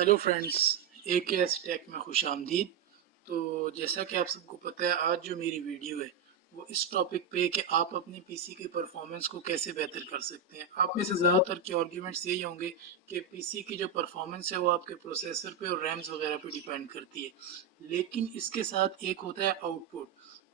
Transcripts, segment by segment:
Hello friends, AKS take में खुश आमदीद। तो जैसा कि आप सबको पता है, आज जो मेरी वीडियो है वो इस टॉपिक पे है कि आप अपने पीसी के परफॉर्मेंस को कैसे बेहतर कर सकते हैं। आप में से ज़्यादातर के आर्ग्यूमेंट्स यही होंगे कि पीसी की जो परफॉर्मेंस है वो आपके प्रोसेसर पे और रैम्स वगैरह पे डिपेंड करती है, लेकिन इसके साथ एक होता है आउटपुट।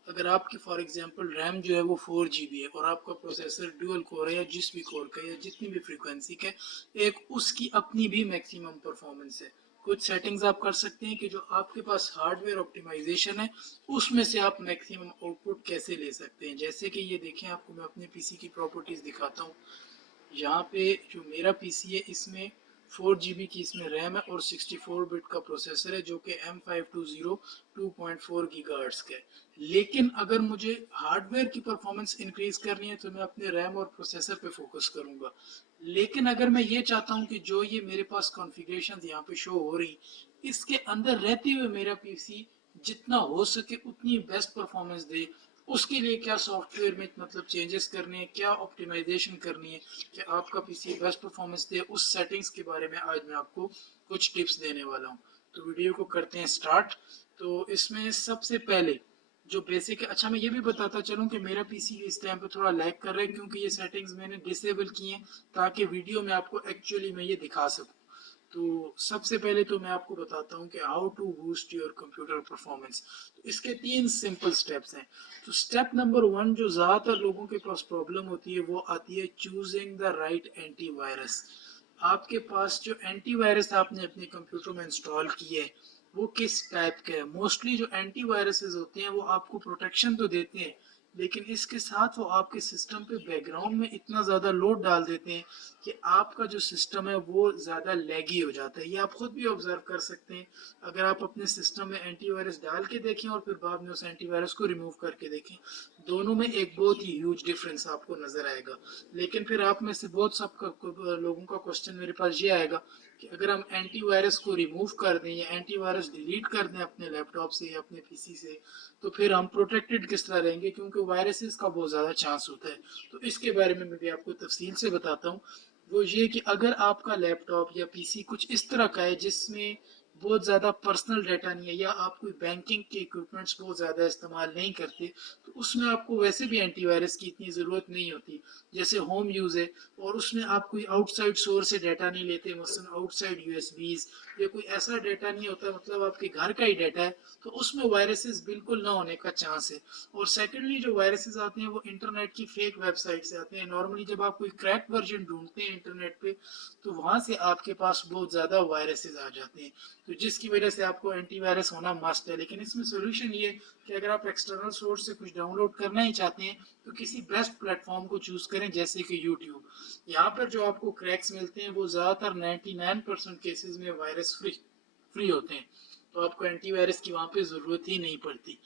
अगर आपकी फॉर एग्जांपल रैम जो है वो 4 GB है और आपका प्रोसेसर डुअल कोर है या जिस भी कोर का या जितनी भी फ्रीक्वेंसी का, एक उसकी अपनी भी मैक्सिमम परफॉर्मेंस है। कुछ सेटिंग्स आप कर सकते हैं कि जो आपके पास हार्डवेयर ऑप्टिमाइजेशन है उसमें से आप मैक्सिमम आउटपुट कैसे ले सकते हैं। जैसे कि ये देखें, आपको मैं अपने पीसी की प्रॉपर्टीज दिखाता हूँ। यहाँ पे जो मेरा पीसी है इसमें 4 GB की इसमें रैम है और 64 बिट का प्रोसेसर है जो कि M520 2.4 गीगाहर्ट्ज का है। लेकिन अगर मुझे हार्डवेयर की परफॉर्मेंस इंक्रीज करनी है तो मैं अपने रैम और प्रोसेसर पे फोकस करूंगा। लेकिन अगर मैं ये चाहता हूँ कि जो ये मेरे पास कॉन्फ़िगरेशन यहाँ पे शो हो रही इसके अंदर रहते हुए मेरा पीसी जितना हो सके उतनी बेस्ट परफॉर्मेंस दे, उसके लिए क्या सॉफ्टवेयर में मतलब चेंजेस करने हैं, क्या ऑप्टिमाइजेशन करनी है कि आपका पीसी बेस्ट परफॉर्मेंस दे, उस सेटिंग्स के बारे में आज मैं आपको कुछ टिप्स देने वाला हूँ। तो वीडियो को करते हैं स्टार्ट। तो इसमें सबसे पहले जो बेसिक है, अच्छा मैं ये भी बताता चलूँ कि मेरा पीसी इस टाइम पे थोड़ा लैग कर रहा है क्योंकि ये सेटिंग्स मैंने डिसेबल की हैं ताकि वीडियो में आपको एक्चुअली मैं ये दिखा सकूँ। तो सबसे पहले तो मैं आपको बताता हूँ कि how to boost your computer performance. तो इसके 3 सिंपल स्टेप्स हैं। तो स्टेप नंबर 1 जो ज़्यादातर लोगों के पास प्रॉब्लम होती है वो आती है चूजिंग द राइट एंटीवायरस। आपके पास जो एंटीवायरस आपने अपने कंप्यूटर में इंस्टॉल किए है वो किस टाइप के है। मोस्टली जो एंटीवायरसेस होते हैं वो आपको प्रोटेक्शन तो देते हैं, लेकिन इसके साथ वो आपके सिस्टम पे बैकग्राउंड में इतना ज़्यादा लोड डाल देते हैं कि आपका जो सिस्टम है वो ज़्यादा लैगी हो जाता है। ये आप खुद भी ऑब्जर्व कर सकते हैं। अगर आप अपने सिस्टम में एंटीवायरस डाल के देखें और फिर बाद में उस एंटीवायरस को रिमूव करके देखें, दोनों में एक बहुत ही ह्यूज डिफरेंस आपको नज़र आएगा। लेकिन फिर आप में से बहुत सब लोगों का क्वेश्चन मेरे पास ये आएगा कि अगर हम एंटीवायरस को रिमूव कर दें या एंटीवायरस डिलीट कर दें अपने लैपटॉप से या अपने पीसी से, तो फिर हम प्रोटेक्टेड किस तरह रहेंगे, क्योंकि वायरसेस का बहुत ज़्यादा चांस होता है। तो इसके बारे में मैं भी आपको तफसील से बताता हूँ। वो ये कि अगर आपका लैपटॉप या पीसी कुछ इस तरह का है जिसमें बहुत ज़्यादा पर्सनल डाटा नहीं है या आप कोई बैंकिंग के इक्विपमेंट्स बहुत ज़्यादा इस्तेमाल नहीं करते, तो उसमें आपको वैसे भी एंटीवायरस की इतनी ज़रूरत नहीं होती। जैसे होम यूज़ है और उसमें आप कोई आउटसाइड सोर्स से डाटा नहीं लेते, मसलन आउटसाइड यूएसबीज या कोई ऐसा डाटा नहीं होता, मतलब आपके घर का ही डाटा है, तो उसमें वायरसेस बिल्कुल ना होने का चांस है। और सेकेंडली जो वायरसेस आते हैं वो इंटरनेट की फेक वेबसाइट से आते हैं। नॉर्मली जब आप कोई क्रैक वर्जन ढूंढते हैं इंटरनेट पे तो वहां से आपके पास बहुत ज़्यादा वायरसेस आ जाते हैं, तो जिसकी वजह से आपको एंटीवायरस होना मस्ट है। लेकिन इसमें सोल्यूशन ये कि अगर आप एक्सटर्नल सोर्स से कुछ डाउनलोड करना ही चाहते हैं तो किसी बेस्ट प्लेटफॉर्म को चूज करें जैसे कि यूट्यूब। यहाँ पर जो आपको क्रैक्स मिलते हैं वो ज़्यादातर 99% केसेस में वायरस फ्री होते हैं, तो आपको एंटीवायरस की वहाँ पे ज़रूरत ही नहीं पड़ती।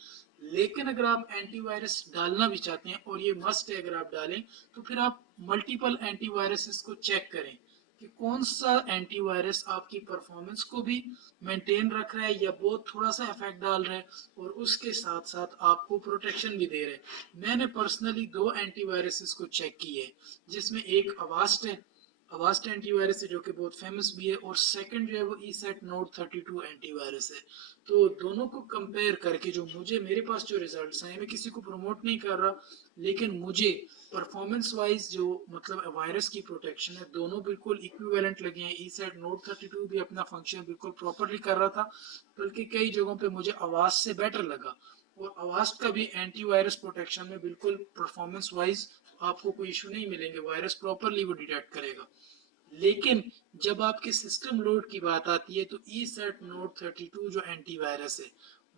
लेकिन अगर आप एंटीवायरस डालना भी चाहते हैं, और ये मस्ट है अगर आप डालें, तो फिर आप मल्टीपल एंटीवायरसेस को चेक करें कि कौन सा एंटीवायरस आपकी परफॉर्मेंस को भी मेंटेन रख रहा है या बहुत थोड़ा सा इफेक्ट डाल रहा है और उसके साथ साथ आपको प्रोटेक्शन भी दे रहा है। मैंने पर्सनली 2 एंटीवायरसेस को चेक किए है, जिसमें एक अवास्ट है, अवास्ट एंटीवायरस है जो कि बहुत फेमस भी है, और सेकंड जो है वो ईसेट नोट 32 एंटीवायरस है। तो दोनों को कंपेयर करके जो मुझे मेरे पास जो रिजल्ट्स हैं, मैं किसी को प्रमोट नहीं कर रहा, लेकिन मुझे परफॉर्मेंस वाइज जो मतलब वायरस की प्रोटेक्शन है दोनों बिल्कुल इक्विवेलेंट लगे हैं। ईसेट नोट 32 भी अपना फंक्शन बिल्कुल प्रॉपरली कर रहा था, बल्कि कई जगहों पे मुझे आवाज से बेटर लगा। और अवास्ट का भी एंटीवायरस प्रोटेक्शन में बिल्कुल परफॉर्मेंस वाइज आपको कोई इशू नहीं मिलेंगे, वायरस प्रॉपरली वो डिटेक्ट करेगा। लेकिन जब आपके सिस्टम लोड की बात आती है तो ई सेट नोट 32 जो एंटीवायरस है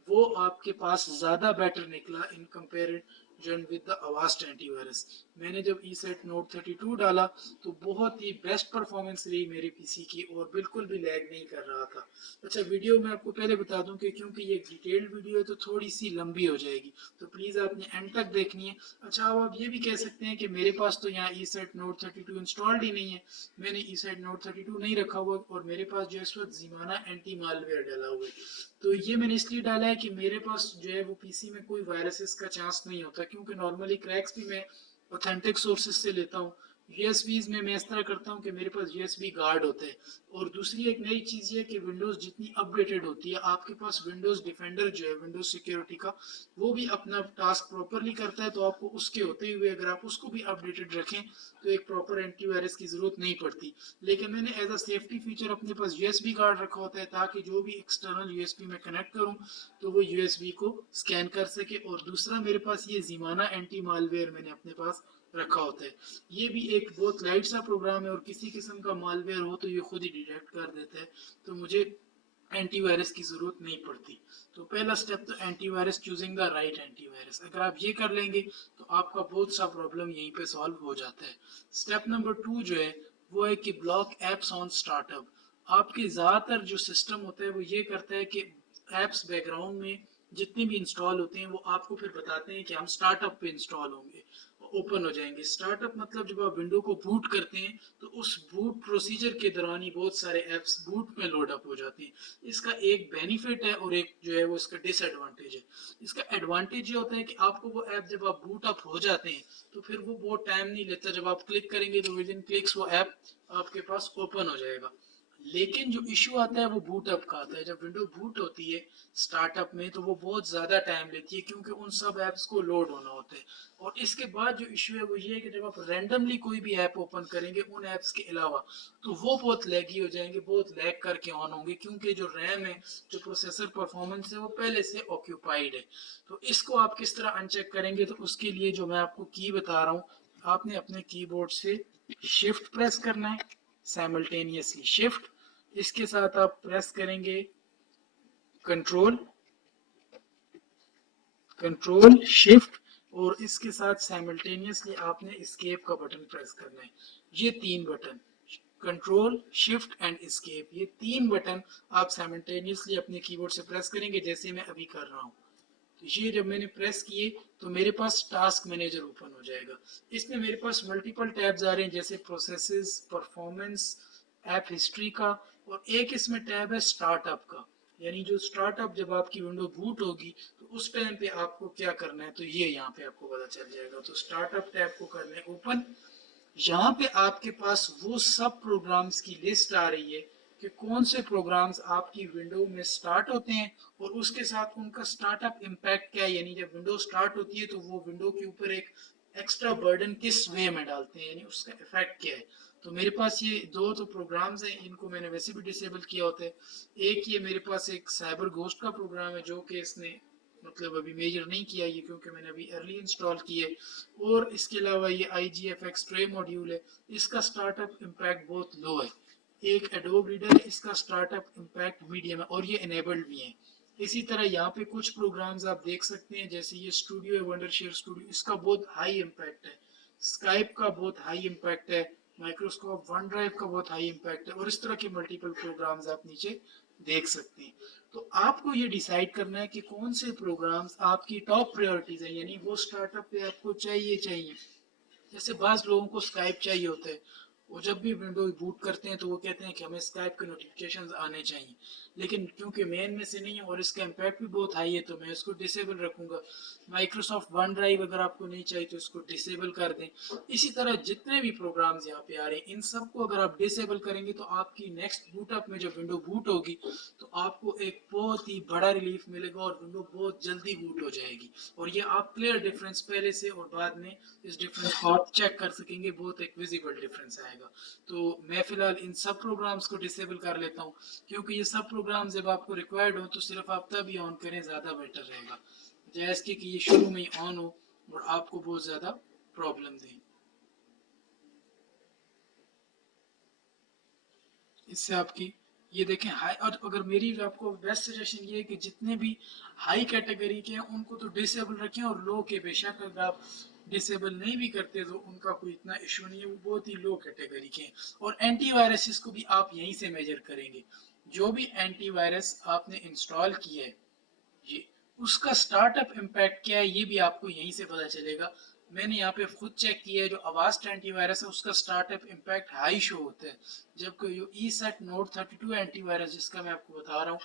वो आपके पास ज़्यादा बेटर निकला in comparison with the Avast antivirus. मैंने जब ई सेट नोट 32 डाला तो बहुत ही बेस्ट परफॉर्मेंस रही मेरे पीसी की और बिल्कुल भी लैग नहीं कर रहा था। अच्छा, वीडियो मैं आपको पहले बता दूं कि क्योंकि ये डिटेल्ड वीडियो है तो थोड़ी सी लंबी हो जाएगी, तो प्लीज़ आपने एंड तक देखनी है। अच्छा, अब आप ये भी कह सकते हैं कि मेरे पास तो यहाँ ई सेट नोट 32 इंस्टॉल्ड ही नहीं है, मैंने ई साइड नोट 32 नहीं रखा हुआ और मेरे पास जो इस वक्त जीमाना एंटी मालवेयर डाला हुआ है। तो ये मैंने इसलिए डाला है कि मेरे पास जो है वो पीसी में कोई वायरसेस का चांस नहीं होता, क्योंकि नॉर्मली क्रैक्स भी मैं ऑथेंटिक सोर्सेज से लेता हूँ। यूएसबीज में मैं इस तरह करता हूँ कि मेरे पास यूएसबी गार्ड होता है। और दूसरी एक नई चीज़ ये है कि विंडोज़ जितनी अपडेटेड होती है, आपके पास विंडोज़ डिफेंडर जो है विंडोज़ सिक्योरिटी का, वो भी अपना टास्क प्रॉपरली करता है। तो आपको उसके होते हुए अगर आप उसको भी अपडेटेड रखें तो एक प्रॉपर एंटीवायरस की ज़रूरत नहीं पड़ती। लेकिन मैंने एज अ सेफ्टी फीचर अपने पास यूएसबी कार्ड रखा होता है, ताकि जो भी एक्सटर्नल यूएसबी में कनेक्ट करूँ तो वो यूएसबी को स्कैन कर सके। और दूसरा मेरे पास ये ज़ीमाना एंटी मालवेयर मैंने अपने पास रखा होता है। ये भी एक बहुत लाइट सा प्रोग्राम है और किसी किस्म का मालवेयर हो तो ये खुद ही डिटेक्ट कर देता है, तो मुझे एंटीवायरस की जरूरत नहीं पड़ती। तो पहला स्टेप तो antivirus, choosing the right antivirus. अगर आप ये कर लेंगे तो आपका बहुत सा प्रॉब्लम यहीं पे सॉल्व हो जाता है। स्टेप नंबर 2 जो है वो है कि ब्लॉक एप्स ऑन स्टार्टअप। आपके ज़्यादातर जो सिस्टम होता है वो ये करता है कि एप्स बैकग्राउंड में जितने भी इंस्टॉल होते हैं वो आपको फिर बताते हैं कि हम स्टार्टअप पे इंस्टॉल होंगे, ओपन हो जाएंगे। स्टार्टअप मतलब जब आप विंडो को बूट करते हैं तो उस बूट प्रोसीजर के दौरान ही बहुत सारे एप्स बूट में लोड अप हो जाते हैं। इसका एक बेनिफिट है और एक जो है वो इसका डिसएडवांटेज है। इसका एडवांटेज ये होता है कि आपको वो ऐप जब आप बूट अप हो जाते हैं तो फिर वो बहुत टाइम नहीं लेता, जब आप क्लिक करेंगे तो विद इन क्लिक्स वो ऐप आपके पास ओपन हो जाएगा। लेकिन जो इशू आता है वो बूट अप का आता है। जब विंडो बूट होती है स्टार्टअप में तो वो बहुत ज़्यादा टाइम लेती है, क्योंकि उन सब ऐप्स को लोड होना होता है। और इसके बाद जो इशू है वो ये है कि जब आप रैंडमली कोई भी ऐप ओपन करेंगे उन ऐप्स के अलावा, तो वो बहुत लैगी हो जाएंगे, बहुत लैग करके ऑन होंगे, क्योंकि जो रैम है, जो प्रोसेसर परफॉर्मेंस है वो पहले से ऑक्यूपाइड है। तो इसको आप किस तरह अनचेक करेंगे, तो उसके लिए जो मैं आपको की बता रहा हूँ, आपने अपने कीबोर्ड से शिफ्ट प्रेस करना है, साइमल्टेनियसली शिफ्ट, इसके साथ आप प्रेस करेंगे कंट्रोल, कंट्रोल शिफ्ट, और इसके साथ साइमल्टेनियसली आपने एस्केप का बटन प्रेस करना है। ये तीन button, control shift and escape, ये तीन बटन आप साइमल्टेनियसली अपने कीबोर्ड से प्रेस करेंगे, जैसे मैं अभी कर रहा हूँ। तो ये जब मैंने प्रेस किए तो मेरे पास टास्क मैनेजर ओपन हो जाएगा। इसमें मेरे पास मल्टीपल टैब्स आ रहे हैं, जैसे प्रोसेसेस, परफॉर्मेंस, ऐप हिस्ट्री का, और एक इसमें टैब है स्टार्टअप का। यानी जो स्टार्टअप जब आपकी विंडो बूट होगी तो उस टाइम पे आपको क्या करना है, तो ये यहाँ पे आपको पता चल जाएगा। तो स्टार्टअप टैब को करना है ओपन। यहाँ पे आपके पास वो सब प्रोग्राम्स की लिस्ट आ रही है कि कौन से प्रोग्राम्स आपकी विंडो में स्टार्ट होते हैं और उसके साथ उनका स्टार्टअप इम्पैक्ट क्या है। यानी जब विंडो स्टार्ट होती है तो वो विंडो के ऊपर एक एक्स्ट्रा बर्डन किस वे में डालते हैं, यानी उसका इफेक्ट क्या है। तो मेरे पास ये दो तो प्रोग्राम्स हैं, इनको मैंने वैसे भी डिसेबल किया होता है। एक ये मेरे पास एक साइबर घोस्ट का प्रोग्राम है जो कि इसने मतलब अभी मेजर नहीं किया ये, क्योंकि मैंने अभी अर्ली इंस्टॉल किया है। और इसके अलावा ये IGFX ट्रे मॉड्यूल है, इसका स्टार्टअप इम्पैक्ट बहुत लो है। एक एडोब रीडर है, इसका स्टार्टअप इम्पैक्ट मीडियम है और ये इनेबल्ड भी है। इसी तरह यहाँ पे कुछ प्रोग्राम्स आप देख सकते हैं, जैसे ये स्टूडियो है, वंडरशेयर स्टूडियो, इसका बहुत हाई इम्पैक्ट है। स्काइप का बहुत हाई इम्पैक्ट है, माइक्रोसॉफ्ट वन ड्राइव का बहुत हाई इम्पैक्ट है, और इस तरह के मल्टीपल प्रोग्राम्स आप नीचे देख सकते हैं। तो आपको ये डिसाइड करना है कि कौन से प्रोग्राम्स आपकी टॉप प्रायोरिटीज है, यानी वो स्टार्टअप पे आपको चाहिए चाहिए। जैसे बाज लोगों को स्काइप चाहिए होता है, वो जब भी विंडो बूट करते हैं तो वो कहते हैं कि हमें स्काइप के नोटिफिकेशंस आने चाहिए। लेकिन क्योंकि मेन में से नहीं है और इसका इम्पैक्ट भी बहुत हाई है तो मैं इसको डिसेबल रखूंगा। माइक्रोसॉफ्ट वन ड्राइव अगर आपको नहीं चाहिए तो इसको डिसेबल कर दें। इसी तरह जितने भी प्रोग्राम्स यहाँ पे आ रहे हैं इन सबको अगर आप डिसेबल करेंगे तो आपकी नेक्स्ट बूटअप में जब विंडो बूट होगी तो आपको एक बहुत ही बड़ा रिलीफ मिलेगा और विंडो बहुत जल्दी बूट हो जाएगी। और ये आप क्लियर डिफरेंस पहले से और बाद में इस डिफरेंस को आप चेक कर सकेंगे, बहुत एक विजिबल डिफरेंस आएगा। तो मैं फिलहाल इन सब प्रोग्राम्स को डिसेबल कर लेता हूँ, क्योंकि ये सब प्रोग्राम जब आपको रिक्वायर्ड हो तो सिर्फ आप तभी ऑन करें, ज़्यादा बेटर रहेगा। जैसे कि ये शुरू में ही ऑन हो और आपको बहुत ज़्यादा प्रॉब्लम दें। इससे आपकी ये देखें हाई, और अगर मेरी आपको बेस्ट सजेशन ये है कि जितने भी हाई कैटेगरी के हैं उनको तो डिसेबल रखें, और लो के बेशक अगर आप डिसेबल नहीं भी करते तो उनका कोई इतना इशू नहीं है, वो बहुत ही लो कैटेगरी के हैं। और एंटीवायरस को भी आप यहीं से मेजर करेंगे। जो भी एंटीवायरस आपने इंस्टॉल किया है ये उसका स्टार्टअप इम्पैक्ट क्या है ये भी आपको यहीं से पता चलेगा। मैंने यहाँ पे खुद चेक किया है, जो अवास्ट एंटीवायरस है उसका स्टार्टअप इम्पैक्ट हाई शो होता है, जबकि जो ई सेट नोट 32 एंटीवायरस जिसका मैं आपको बता रहा हूँ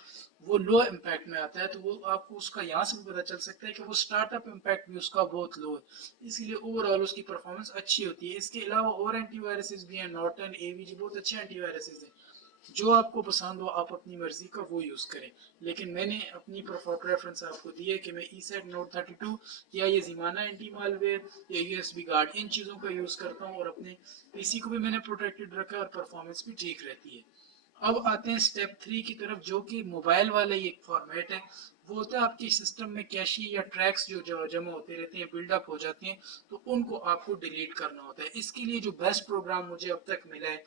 वो लो इम्पैक्ट में आता है। तो वो आपको उसका यहाँ से भी पता चल सकता है कि वो स्टार्टअप इम्पैक्ट भी उसका बहुत लो है, इसीलिए ओवरऑल उसकी परफॉर्मेंस अच्छी होती है। इसके अलावा और एंटीवायरसेस भी हैं, नॉर्टन, एवीजी, बहुत अच्छे एंटीवायरसेस हैं। जो आपको पसंद हो आप अपनी मर्जी का वो यूज़ करें, लेकिन मैंने अपनी प्रेफरेंस आपको दी है कि मैं ई सेट नोट 32 या ये ज़ीमाना एंटी मालवेयर या यूएसबी गार्ड इन चीज़ों का यूज़ करता हूँ, और अपने पीसी को भी मैंने प्रोटेक्टेड रखा है और परफॉर्मेंस भी ठीक रहती है। अब आते हैं स्टेप 3 की तरफ, जो कि मोबाइल वाला ही एक फॉर्मेट है। वो होता है आपके सिस्टम में कैशी या ट्रैक्स जो जमा होते रहते हैं, बिल्डअप हो जाते हैं, तो उनको आपको डिलीट करना होता है। इसके लिए जो बेस्ट प्रोग्राम मुझे अब तक मिला है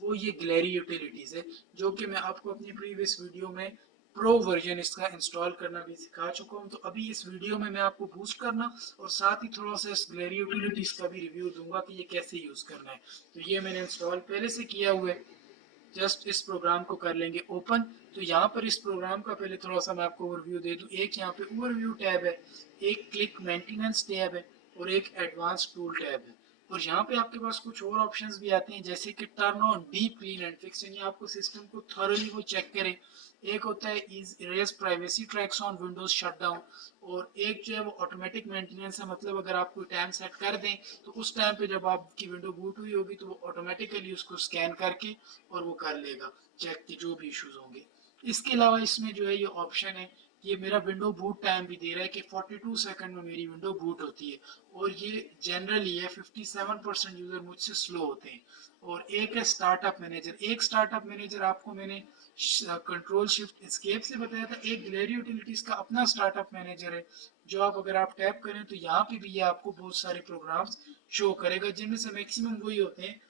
वो ये ग्लैरी यूटिलिटीज़ है, जो कि मैं आपको अपनी प्रीवियस वीडियो में प्रो वर्जन इसका इंस्टॉल करना भी सिखा चुका हूँ। तो अभी इस वीडियो में मैं आपको बूस्ट करना और साथ ही थोड़ा सा इस ग्लैरी यूटिलिटीज़ का भी रिव्यू दूंगा कि ये कैसे यूज़ करना है। तो ये मैंने इंस्टॉल पहले से किया हुआ है। जस्ट इस प्रोग्राम को कर लेंगे ओपन। तो यहाँ पर इस प्रोग्राम का पहले थोड़ा सा मैं आपको ओवरव्यू दे दूँ। एक यहाँ पे ओवरव्यू टैब है, एक क्लिक मेंटेनेंस टैब है और एक एडवांस टूल टैब है। और यहाँ पे आपके पास कुछ और ऑप्शंस भी आते हैं, जैसे कि turn on deep clean and fix, यानी आपको सिस्टम को थॉरली वो चेक करे। एक होता है is erase privacy tracks on Windows shutdown, और एक जो है वो ऑटोमेटिक मेंटेनेंस है, मतलब अगर आप कोई टाइम सेट कर दें तो उस टाइम पे जब आपकी विंडो बूट हुई होगी तो वो ऑटोमेटिकली उसको स्कैन करके और वो कर लेगा चेक की जो भी इश्यूज होंगे। इसके अलावा इसमें जो है ये ऑप्शन है, ये मेरा विंडो बूट टाइम भी दे रहा है कि 42 सेकंड में मेरी विंडो बूट होती है, और ये जनरली है 57% यूजर मुझसे स्लो होते हैं। और एक है स्टार्टअप मैनेजर। एक स्टार्टअप मैनेजर आपको मैंने कंट्रोल शिफ्ट एस्केप से बताया था। एक ग्लेरी यूटिलिटीज का अपना स्टार्टअप मैनेजर है, जो आप अगर आप टैप करें तो यहाँ पे भी ये आपको बहुत सारे प्रोग्राम्स शो करेगा, जिनमें से मैक्सिमम वही होते हैं,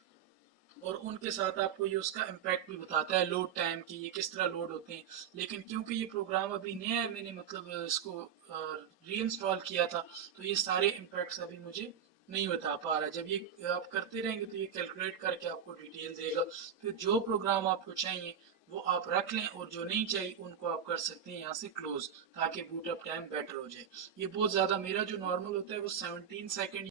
और उनके साथ आपको ये उसका इम्पैक्ट भी बताता है लोड टाइम की, ये किस तरह लोड होते हैं। लेकिन क्योंकि ये प्रोग्राम अभी नया है, मैंने मतलब इसको री इंस्टॉल किया था, तो ये सारे इम्पैक्ट्स अभी मुझे नहीं बता पा रहा। जब ये आप करते रहेंगे तो ये कैलकुलेट करके आपको डिटेल देगा। फिर जो प्रोग्राम आपको चाहिए वो आप रख लें, और जो नहीं चाहिए उनको आप कर सकते हैं यहाँ से क्लोज, ताकि बूट अप टाइम बेटर हो जाए। ये बहुत ज़्यादा, मेरा जो नॉर्मल होता है वो 17 सेकेंड।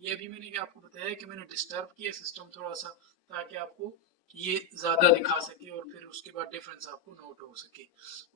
ये अभी मैंने आपको बताया कि मैंने डिस्टर्ब किया सिस्टम थोड़ा सा, ताकि आपको ये ज्यादा दिखा सके और फिर उसके बाद डिफरेंस आपको नोट हो सके।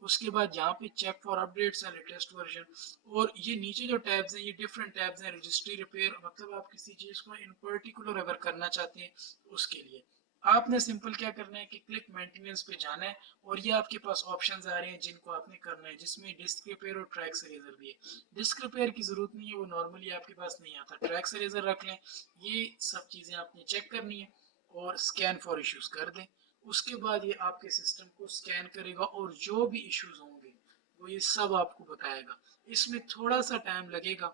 उसके बाद यहाँ पे check for updates and latest version, और ये नीचे जो टैब्स हैं ये डिफरेंट टैब्स हैं। रजिस्ट्री रिपेयर, मतलब आप किसी चीज को इन पर्टिकुलर अगर करना चाहते हैं उसके लिए आपने सिंपल क्या करना है कि क्लिक मेंटेनेंस पे जाना है, और ये आपके पास ऑप्शंस आ रहे हैं जिनको आपने करना है, जिसमें डिस्क रिपेयर और ट्रैक्स इरेजर भी है। डिस्क रिपेयर की जरूरत नहीं है, वो नॉर्मली आपके पास नहीं आता। ट्रैक्स इरेजर रख लें, ये सब चीजें आपने चेक करनी है, और स्कैन फॉर इश्यूज कर दें। उसके बाद ये आपके सिस्टम को स्कैन करेगा और जो भी इश्यूज होंगे वो ये सब आपको बताएगा। इसमें थोड़ा सा टाइम लगेगा,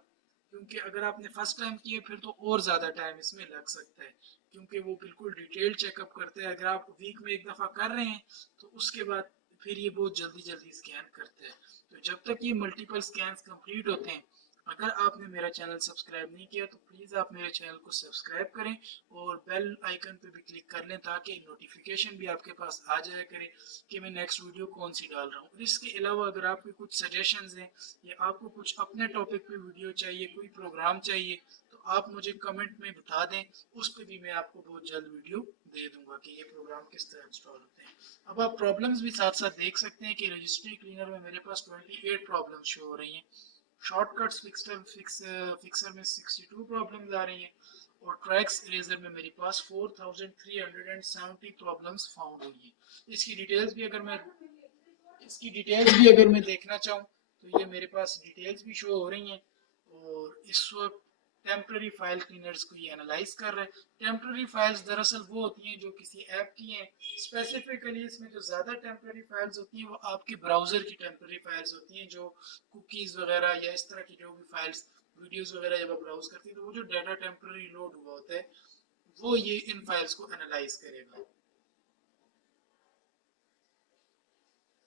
क्योंकि अगर आपने फर्स्ट टाइम किए फिर तो और ज़्यादा टाइम इसमें लग सकता है, क्योंकि वो बिल्कुल डिटेल चेकअप करते हैं। अगर आप वीक में एक दफ़ा कर रहे हैं तो उसके बाद फिर ये बहुत जल्दी जल्दी स्कैन करते हैं। तो जब तक ये मल्टीपल स्कैन्स कंप्लीट होते हैं, अगर आपने मेरा चैनल सब्सक्राइब नहीं किया तो प्लीज़ आप मेरे चैनल को सब्सक्राइब करें और बेल आइकन पे भी क्लिक कर लें, ताकि नोटिफिकेशन भी आपके पास आ जाया करे कि मैं नेक्स्ट वीडियो कौन सी डाल रहा हूँ। इसके अलावा अगर आपके कुछ सजेशंस हैं या आपको कुछ अपने टॉपिक पे वीडियो चाहिए, कोई प्रोग्राम चाहिए, तो आप मुझे कमेंट में बता दें, उस पर भी मैं आपको बहुत जल्द वीडियो दे दूंगा कि ये प्रोग्राम किस तरह इंस्टॉल होते हैं। अब आप प्रॉब्लम्स भी साथ साथ देख सकते हैं कि रजिस्ट्री क्लीनर में मेरे पास 28 प्रॉब्लम्स शो हो रही हैं। शॉर्टकट्स फिक्सर में 62 प्रॉब्लम्स आ रही हैं, और ट्रैक्स इरेजर में मेरे पास 4370 प्रॉब्लम्स फाउंड हुई हैं। इसकी डिटेल्स भी अगर मैं देखना चाहूँ तो ये मेरे पास डिटेल्स भी शो हो रही हैं, और इस वक्त टेम्पररी फाइल क्लीनर्स को ये एनालाइज कर रहे हैं। टेम्पररी फाइल्स दरअसल वो होती हैं जो किसी ऐप की हैं। स्पेसिफिकली इसमें जो ज़्यादा टेम्पररी फाइल्स होती हैं वो आपके ब्राउज़र की टेम्पररी फाइल्स होती हैं, जो कुकीज़ वगैरह या इस तरह की जो भी फाइल्स, वीडियोज़ वगैरह जब आप ब्राउज करती हैं तो वो जो डाटा टेम्पररी लोड हुआ होता है वो ये इन फाइल्स को एनालाइज करेगा।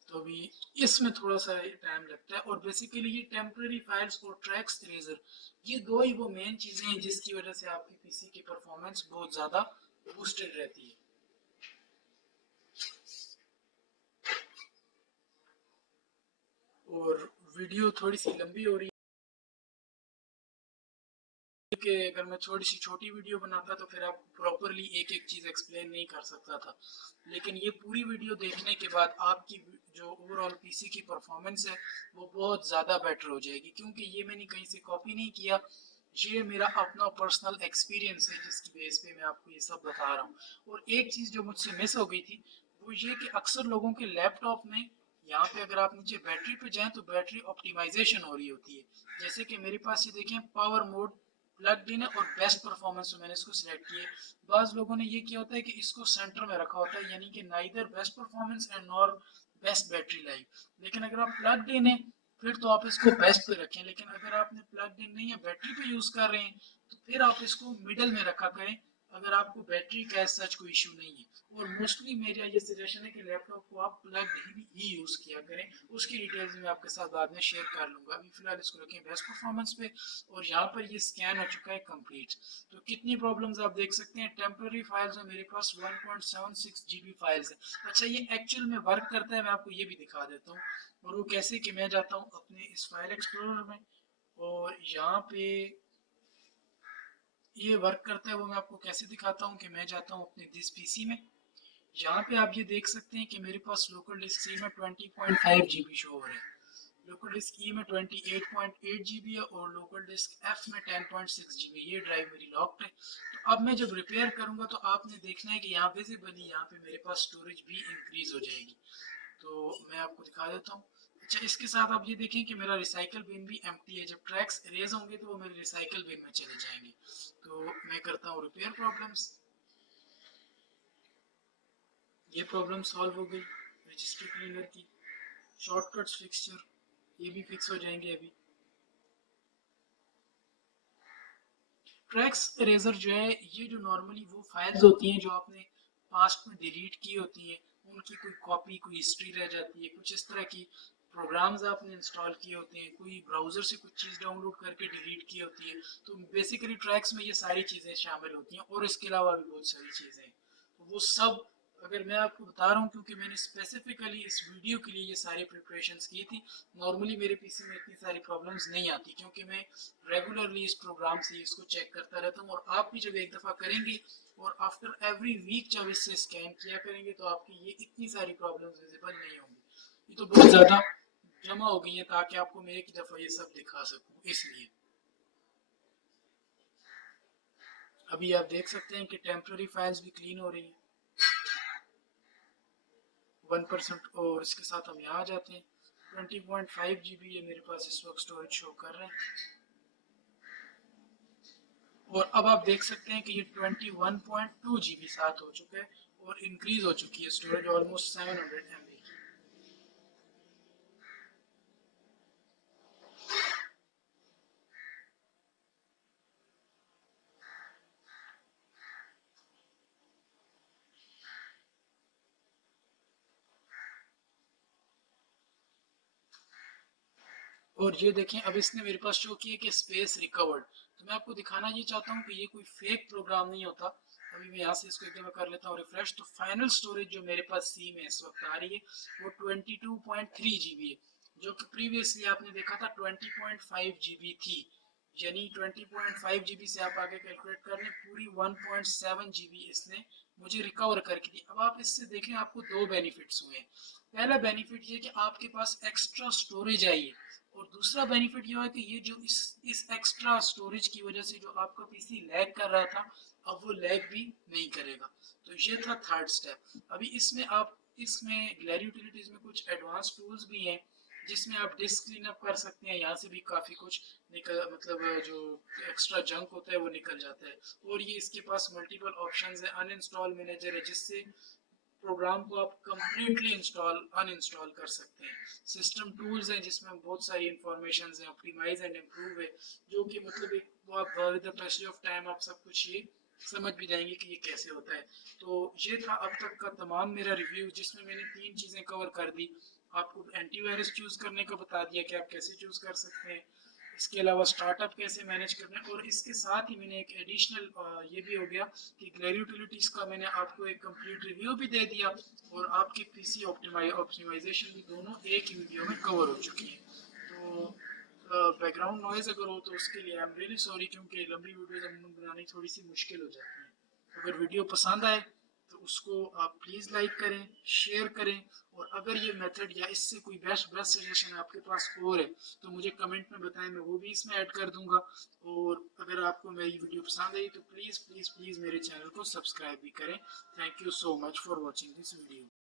तो अभी इसमें थोड़ा सा टाइम लगता है, और बेसिकली ये टेम्पररी फाइल्स और ट्रैक्स इरेजर, ये दो ही वो मेन चीज़ें हैं जिसकी वजह से आपकी पीसी की परफॉर्मेंस बहुत ज़्यादा बूस्टेड रहती है। और वीडियो थोड़ी सी लंबी हो रही है। कि अगर मैं छोटी वीडियो बनाता तो फिर आप प्रॉपरली एक एक चीज़ एक्सप्लेन नहीं कर सकता था, लेकिन ये पूरी वीडियो देखने के बाद आपकी जो ओवरऑल पीसी की परफॉर्मेंस है वो बहुत ज़्यादा बेटर हो जाएगी, क्योंकि ये मैंने कहीं से कॉपी नहीं किया, ये मेरा अपना पर्सनल एक्सपीरियंस है जिसकी बेस पे मैं आपको ये सब बता रहा हूँ। और एक चीज़ जो मुझसे मिस हो गई थी वो ये कि अक्सर लोगों के लैपटॉप में यहाँ पे अगर आप नीचे बैटरी पे जाएं तो बैटरी ऑप्टिमाइजेशन हो रही होती है। जैसे कि मेरे पास ये देखें पावर मोड प्लग इन है और बेस्ट परफॉर्मेंस, मैंने इसको सिलेक्ट किया। बाज लोगों ने ये किया होता है कि इसको सेंटर में रखा होता है, यानी कि neither best performance and nor best battery life. लेकिन अगर आप प्लग इन है फिर तो आप इसको बेस्ट पे रखें, लेकिन अगर आपने प्लग इन नहीं है बैटरी पे यूज कर रहे हैं तो फिर आप इसको मिडल में रखा करें, अगर आपको बैटरी का सच कोई इशू नहीं है। और मोस्टली मेरा ये सजेशन है कि लैपटॉप को आप प्लग ही यूज किया करें, उसकी डिटेल्स मैं आपके साथ बाद में शेयर कर लूंगा। अभी फिलहाल इसको रखें बेस्ट परफॉर्मेंस पे। और यहाँ पर ये स्कैन हो चुका है कंप्लीट। तो कितनी प्रॉब्लम्स आप देख सकते हैं, टेम्पररी फाइल्स में मेरे पास 1.76 GB फाइल्स है। अच्छा ये एक्चुअल में वर्क करता है, मैं आपको ये भी दिखा देता हूँ। और वो कैसे कि मैं जाता हूँ अपने इस फाइल एक्सप्लोरर में और यहाँ पे ये वर्क करता है, वो मैं आपको कैसे दिखाता हूँ कि मैं जाता हूँ अपने दिस पीसी में। यहाँ पे आप ये देख सकते हैं कि मेरे पास लोकल डिस्क सी में 20.5 GB शो हो रहा है, लोकल डिस्क ई में 28.8 GB है और लोकल डिस्क एफ में 10.6 GB। ये ड्राइव मेरी लॉक्ड है। तो अब मैं जब रिपेयर करूंगा तो आपने देखना है कि यहाँ विजिबली यहाँ पे मेरे पास स्टोरेज भी इंक्रीज हो जाएगी। तो मैं आपको दिखा देता हूँ। अच्छा इसके साथ आप ये देखें कि मेरा रिसाइकल बिन भी एम्प्टी है, जब ट्रैक्स इरेज होंगे तो वो मेरे रिसाइकल बिन में चले जाएंगे। तो मैं करता हूँ रिपेयर प्रॉब्लम्स, ये प्रॉब्लम सॉल्व हो गई। रजिस्ट्री क्लीनर की शॉर्टकट्स फिक्सचर ये भी फिक्स हो जाएंगे। अभी ट्रैक्स इरेजर जो है ये जो नॉर्मली वो फाइल्स होती हैं जो आपने पास्ट में डिलीट की होती हैं, उनकी कोई कॉपी कोई हिस्ट्री रह जाती है, कुछ इस तरह की प्रोग्राम्स आपने इंस्टॉल किए होते हैं, कोई ब्राउजर से कुछ चीज़ डाउनलोड करके डिलीट की होती है। तो बेसिकली ट्रैक्स में ये सारी चीज़ें शामिल होती हैं और इसके अलावा भी बहुत सारी चीज़ें हैं। तो वो सब अगर मैं आपको बता रहा हूँ क्योंकि मैंने स्पेसिफिकली इस वीडियो के लिए ये सारी प्रिपरेशंस की थी। नॉर्मली मेरे पीसी में इतनी सारी प्रॉब्लम्स नहीं आती क्योंकि मैं रेगुलरली इस प्रोग्राम से इसको चेक करता रहता हूँ। और आप भी जब एक दफ़ा करेंगे और आफ्टर एवरी वीक जब इससे स्कैन किया करेंगे तो आपकी ये इतनी सारी प्रॉब्लम्स विजिबल नहीं होंगी। ये तो बहुत ज़्यादा जमा हो गई है ताकि आपको मैं एक दफ़ा ये सब दिखा सकूँ, इसलिए अभी आप देख सकते हैं कि टेम्प्रेरी फाइल्स भी क्लीन हो रही हैं 1%। और इसके साथ हम यहाँ आ जाते हैं 20.5 GB है मेरे पास इस वक्त स्टोरेज शो कर रहे हैं। और अब आप देख सकते हैं कि ये 21.2 GB साथ हो चुका है और इंक्रीज हो चुकी है स्टोरेज ऑलमोस्ट 700 MB की। और ये देखें अब इसने मेरे पास शो किया कि स्पेस रिकवर्ड। तो मैं आपको दिखाना ये चाहता हूँ कि ये कोई फेक प्रोग्राम नहीं होता। अभी मैं यहाँ से इसको एक दफ़ा कर लेता हूँ रिफ्रेश, तो फाइनल स्टोरेज जो मेरे पास सी में इस वक्त आ रही है वो 22.3 GB है, जो कि प्रीवियसली आपने देखा था 20.5 GB थी। यानी 20.5 GB से आप आगे कैलकुलेट कर लें, पूरी 1.7 GB इसने मुझे रिकवर करके दी। अब आप इससे देखें आपको दो बेनिफिट्स हुए हैं। पहला बेनिफिट ये कि आपके पास एक्स्ट्रा स्टोरेज आई है और दूसरा बेनिफिट ये है कि ये जो इस एक्स्ट्रा स्टोरेज की वजह से जो आपका पीसी लैग कर रहा था अब वो लैग भी नहीं करेगा। तो ये था थर्ड स्टेप। अभी इसमें आप इसमें ग्लैरी यूटिलिटीज में कुछ एडवांस टूल्स भी हैं जिसमें आप डिस्क क्लीन अप कर सकते हैं, यहाँ से भी काफ़ी कुछ निकल मतलब जो एक्स्ट्रा जंक होता है वो निकल जाता है। और ये इसके पास मल्टीपल ऑप्शंस है, अनइंस्टॉल मैनेजर है जिससे प्रोग्राम को आप कंप्लीटली इंस्टॉल अनइंस्टॉल कर सकते हैं। सिस्टम टूल्स हैं जिसमें बहुत सारी इंफॉर्मेशन है, ऑप्टिमाइज एंड इम्प्रूव है, जो कि मतलब एक बहुत with the passage of time आप सब कुछ ये समझ भी जाएंगे कि ये कैसे होता है। तो ये था अब तक का तमाम मेरा रिव्यू जिसमें मैंने तीन चीज़ें कवर कर दी। आपको एंटीवायरस चूज़ करने का बता दिया कि आप कैसे चूज़ कर सकते हैं, इसके अलावा स्टार्टअप कैसे मैनेज करना है, और इसके साथ ही मैंने एक एडिशनल ये भी हो गया कि ग्लैरी यूटिलिटीज का मैंने आपको एक कंप्लीट रिव्यू भी दे दिया और आपकी पीसी ऑप्टिमाइजेशन भी दोनों एक ही वीडियो में कवर हो चुकी है। तो बैकग्राउंड नॉइज़ अगर हो तो उसके लिए आई एम रियली सॉरी, क्योंकि लंबी वीडियोज़ अमूमन बनानी थोड़ी सी मुश्किल हो जाती है। अगर वीडियो पसंद आए तो उसको आप प्लीज़ लाइक करें, शेयर करें, और अगर ये मेथड या इससे कोई बेस्ट सजेशन आपके पास और है तो मुझे कमेंट में बताएं, मैं वो भी इसमें ऐड कर दूंगा। और अगर आपको मेरी वीडियो पसंद आई तो प्लीज़ प्लीज़ प्लीज़ मेरे चैनल को सब्सक्राइब भी करें। Thank you so much for watching this video.